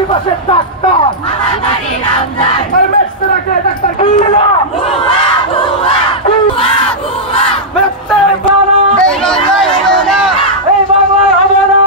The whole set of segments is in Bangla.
এসএসসি পাশের ডাক্তার আর মেক্সে রাখে ডাক্তার মেক্সের বানা এই বাংলায় হবে না, এই বাংলায় হবে না।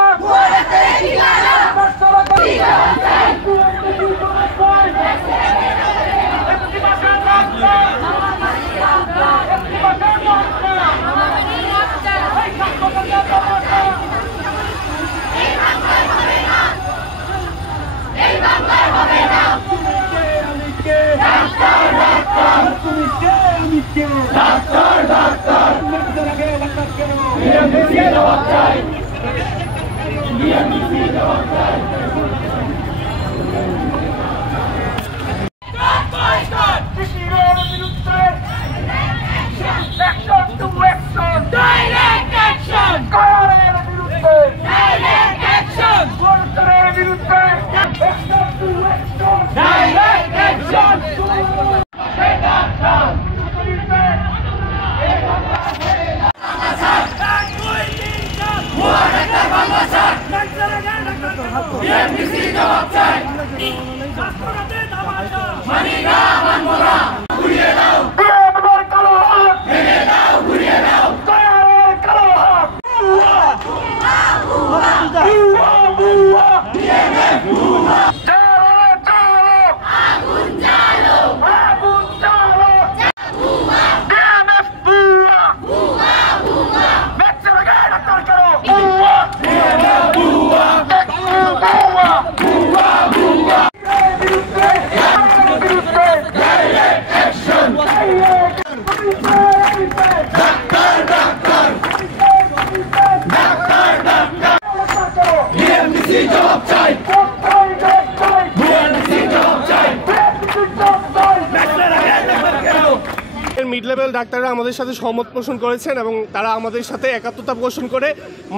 মিড লেভেল ডাক্তাররা আমাদের সাথে সহমত পোষণ করেছেন এবং তারা আমাদের সাথে একাত্মতা পোষণ করে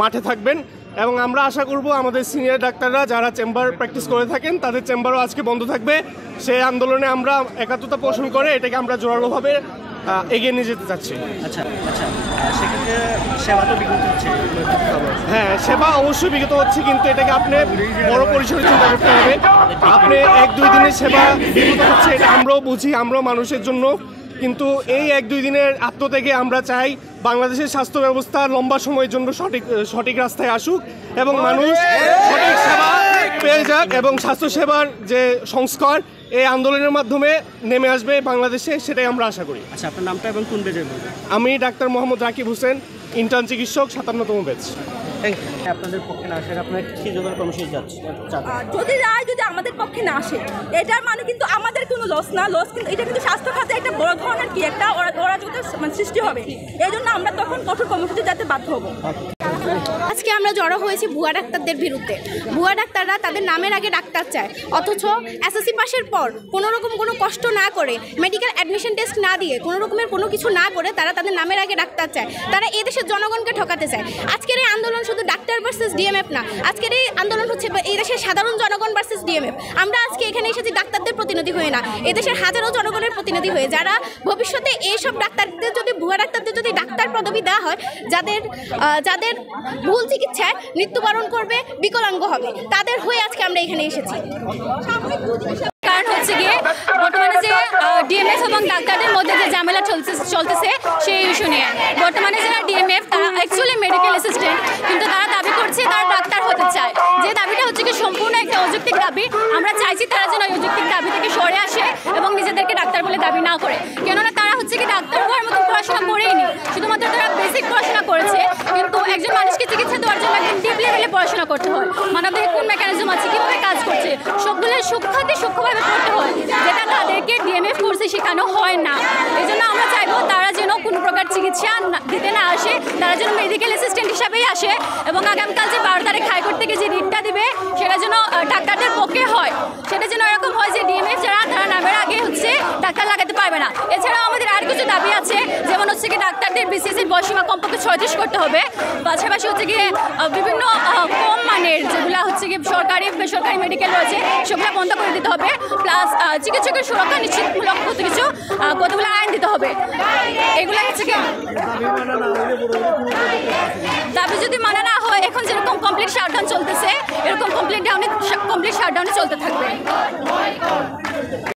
মাঠে থাকবেন এবং আমরা আশা করব আমাদের সিনিয়র ডাক্তাররা যারা চেম্বার প্র্যাকটিস করে থাকেন তাদের চেম্বারও আজকে বন্ধ থাকবে। সেই আন্দোলনে আমরা একাত্মতা পোষণ করে এটাকে আমরা জোরালোভাবে এগিয়ে নিয়ে যেতে চাচ্ছি। আচ্ছা সেক্ষেত্রে সেবা তো বিঘ্নিত হচ্ছে। হ্যাঁ, সেবা অবশ্যই বিঘ্নিত হচ্ছে, কিন্তু এটাকে আপনি বড় পরিসরে চিন্তা করতে হবে। আপনি 1-2 দিনের সেবা বিঘ্নিত হচ্ছে এটা আমরাও বুঝি, আমরাও মানুষের জন্য, কিন্তু এই 1-2 দিনের আত্মত্যাগে আমরা চাই বাংলাদেশের স্বাস্থ্য ব্যবস্থা লম্বা সময়ের জন্য সঠিক রাস্তায় আসুক এবং মানুষ সঠিক সেবা পেয়ে যাক এবং স্বাস্থ্যসেবার যে সংস্কার এই আন্দোলনের মাধ্যমে নেমে আসবে বাংলাদেশে, সেটাই আমরা আশা করি। আচ্ছা, আপনার নামটা এবং কোন বেজে? আমি ডাক্তার মোহাম্মদ রাকিব হোসেন, ইন্টার্ন চিকিৎসক, 57তম ব্যাচ। আপনাদের পক্ষে না আসে, আপনার কি জোগাড় কর্মসূচি যাচ্ছে? যদি আমাদের পক্ষে না আসে এটার মানে কিন্তু আমাদের কোনো লস না, লস কিন্তু এটা কিন্তু স্বাস্থ্য খাতে একটা বড় ধরনের কি একটা অরাজকতার সৃষ্টি হবে। এই জন্য আমরা তখন কঠোর কর্মসূচি যাতে বাধ্য হবো। আজকে আমরা জড়ো হয়েছি ভুয়া ডাক্তারদের বিরুদ্ধে। ভুয়া ডাক্তাররা তাদের নামের আগে ডাক্তার চায়, অথচ এসএসসি পাশের পর কোনো রকম কোনো কষ্ট না করে, মেডিকেল অ্যাডমিশন টেস্ট না দিয়ে, কোনো রকমের কোনো কিছু না করে তারা তাদের নামের আগে ডাক্তার চায়। তারা এই দেশের জনগণকে ঠকাতে চায়। আজকের এই আন্দোলন শুধু ডাক্তার ভার্সেস ডিএমএফ না, আজকের এই আন্দোলন হচ্ছে এই দেশের সাধারণ জনগণ ভার্সেস ডিএমএফ। আমরা আজকে এখানে এসেছি ডাক্তারদের প্রতিনিধি হয়ে না, এদেশের হাজারো জনগণের প্রতিনিধি হয়ে, যারা ভবিষ্যতে এইসব ডাক্তারদের যদি ভুয়া ডাক্তারদের যদি ডাক্তার পদবি দেওয়া হয়, যাদের ভুল চিকিৎসায় মৃত্যুবরণ করবে, বিকলাঙ্গ হবে, তাদের হয়ে আজকে আমরা এখানে এসেছি। কারণ হচ্ছে গিয়ে বর্তমানে যে ডিএমএফ এবং ডাক্তারদের মধ্যে যে ঝামেলা চলতেছে সেই ইস্যু নিয়ে। বর্তমানে যারা ডিএমএফ তারা অ্যাকচুয়ালি মেডিকেল অ্যাসিস্ট্যান্ট, কিন্তু তারা দাবি করছে তারা ডাক্তার হতে চায়। যে দাবিটা হচ্ছে কি সম্পূর্ণ একটা অযৌক্তিক দাবি। আমরা চাইছি তারা যেন অযৌক্তিক দাবি থেকে সরে আসে এবং নিজেদেরকে ডাক্তার বলে দাবি না করে, কেননা তারা হচ্ছে কি ডাক্তার হওয়ার মতো পড়াশোনা করেইনি, শুধুমাত্র তারা বেসিক পড়াশোনা করেছে। কিন্তু একজন মানুষকে চিকিৎসা দেওয়ার জন্য একদম ডিপ লেভেলে পড়াশোনা করতে হয়, মানবদেহে কোন মেকানিজম আছে, কীভাবে কাজ করছে, সবগুলো সূক্ষ্মভাবে করতে হয়, যেটা তাদেরকে ডিএমএফ কোর্সে শেখানো হয় না। এই জন্য আমরা চাইবো তারা যেন কোনো প্রকার চিকিৎসা দিতে না আসে, তারা যেন মেডিকেল অ্যাসিস্ট্যান্ট হিসাবেই আসে এবং আগামীকাল যে 12 তারিখ হাইকোর্ট থেকে যে রিটটা দিবে সেটা যেন ডাক্তারদের পক্ষে হয়। সেটা যেন এরকম হয় যে ডিএমএফ তারা নামের আগে হচ্ছে ডাক্তার লাগাতে পারবে না। এছাড়াও আমাদের আর কিছু দাবি আছে, যেমন হচ্ছে কি ডাক্তার আমাদের বিসিএসের বয়সীমা কমপক্ষে 36 করতে হবে। পাশাপাশি হচ্ছে গিয়ে বিভিন্ন কম মানের যেগুলো হচ্ছে গিয়ে সরকারি বেসরকারি মেডিকেল রয়েছে সেগুলো বন্ধ করে দিতে হবে। প্লাস চিকিৎসকের সুরক্ষা নিশ্চিতমূলক কতগুলো আইন দিতে হবে। এগুলো হচ্ছে গিয়ে দাবি যদি মানা না হয়, এখন যেরকম কমপ্লিট শাটডাউন চলতেছে এরকম কমপ্লিট শাটডাউনে চলতে থাকবে।